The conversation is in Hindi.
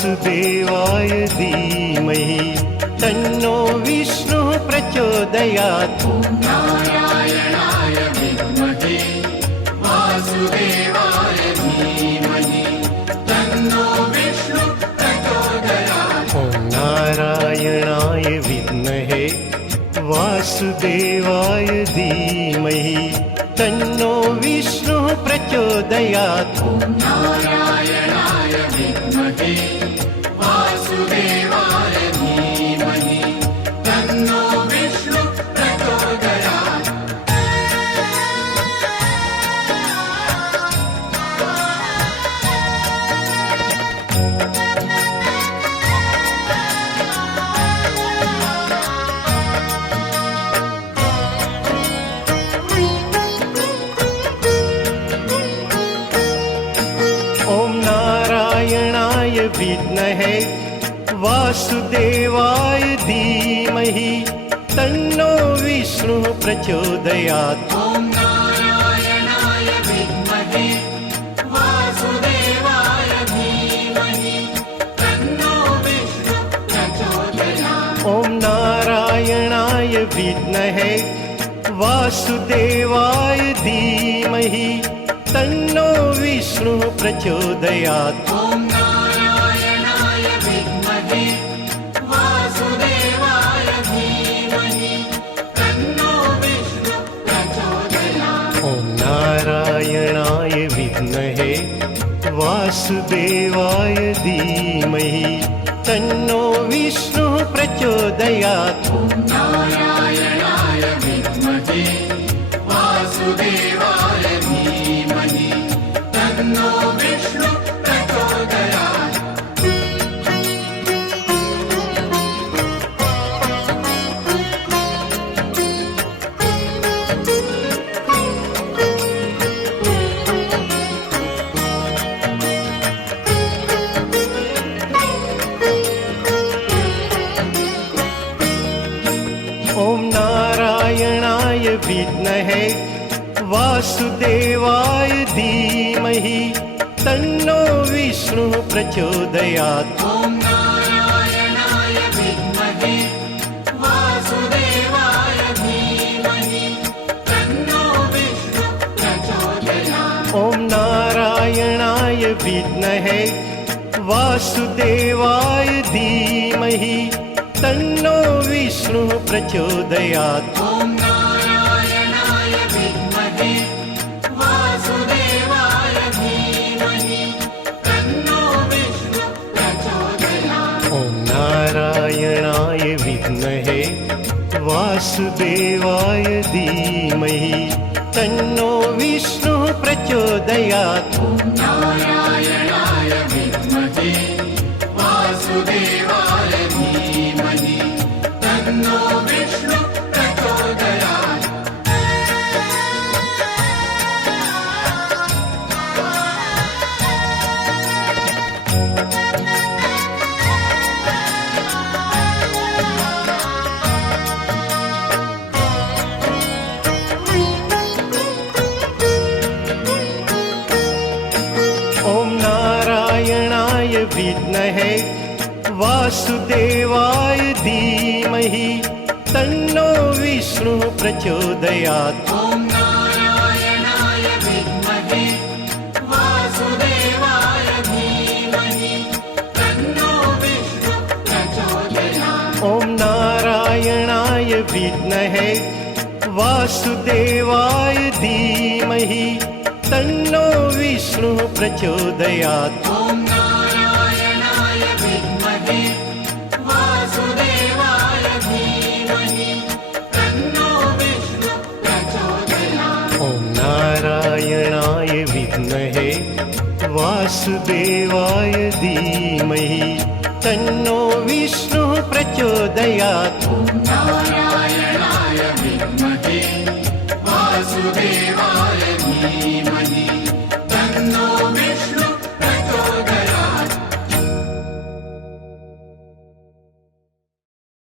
वासुदेवाय धीमहि तन्नो विष्णुः प्रचोदयात्। ॐ नारायणाय विद्महे वासुदेवाय धीमहि तन्नो विष्णुः प्रचोदयात्। ॐ नारायणाय विद्महे वासुदेवाय धीमहि तन्नो विष्णुः प्रचोदयात्। ॐ नारायणाय विद्महे वासुदेवाय धीमहि तन्नो विष्णुः प्रचोदयात्। ॐ नारायणाय विद्महे वासुदेवाय धीमहि तन्नो विष्णुः प्रचोदयात्। ॐ नारायणाय विद्महे वासुदेवाय धीमहि तन्नो विष्णुः प्रचोदयात्। ॐ नारायणाय विद्महे वासुदेवाय धीमहि तन्नो विष्णुः प्रचोदयात्। ॐ नारायणाय विद्महे वासुदेवाय धीमहि तन्नो विष्णुः प्रचोदयात्। ॐ नारायणाय विद्महे वासुदेवाय धीमहि तन्नो विष्णुः प्रचोदयात्। ॐ नारायणाय विद्महे वासुदेवाय धीमहि तन्नो विष्णुः प्रचोदयात्। ॐ नारायणाय विद्महे वासुदेवाय धीमहि तन्नो विष्णुः प्रचोदयात्। ॐ नारायणाय विद्महे वासुदेवाय धीमहि तन्नो विष्णुः प्रचोदयात्। ॐ नारायणाय विद्महे वासुदेवाय धीमहि तन्नो विष्णुः प्रचोदयात्। ॐ नारायणाय विद्महे वासुदेवाय धीमहि तन्नो विष्णुः प्रचोदयात्। ॐ नारायणाय विद्महे वासुदेवाय धीमहि तन्नो विष्णुः प्रचोदयात्। ॐ नारायणाय विद्महे वासुदेवाय धीमहि तन्नो विष्णुः प्रचोदयात्। ॐ नारायणाय विद्महे वासुदेवाय धीमहि तन्नो विष्णुः प्रचोदयात्। ॐ नारायणाय विद्महे वासुदेवाय धीमहि तन्नो विष्णुः प्रचोदयात्। ॐ नारायणाय विद्महे वासुदेवाय धीमहि तन्नो विष्णुः प्रचोदयात्। ॐ नारायणाय विद्महे वासुदेवाय धीमहि तन्नो विष्णुः प्रचोदयात्। ॐ नारायणाय विद्महे वासुदेवाय धीमहि तन्नो विष्णुः प्रचोदयात्। ॐ नारायणाय विद्महे वासुदेवाय धीमहि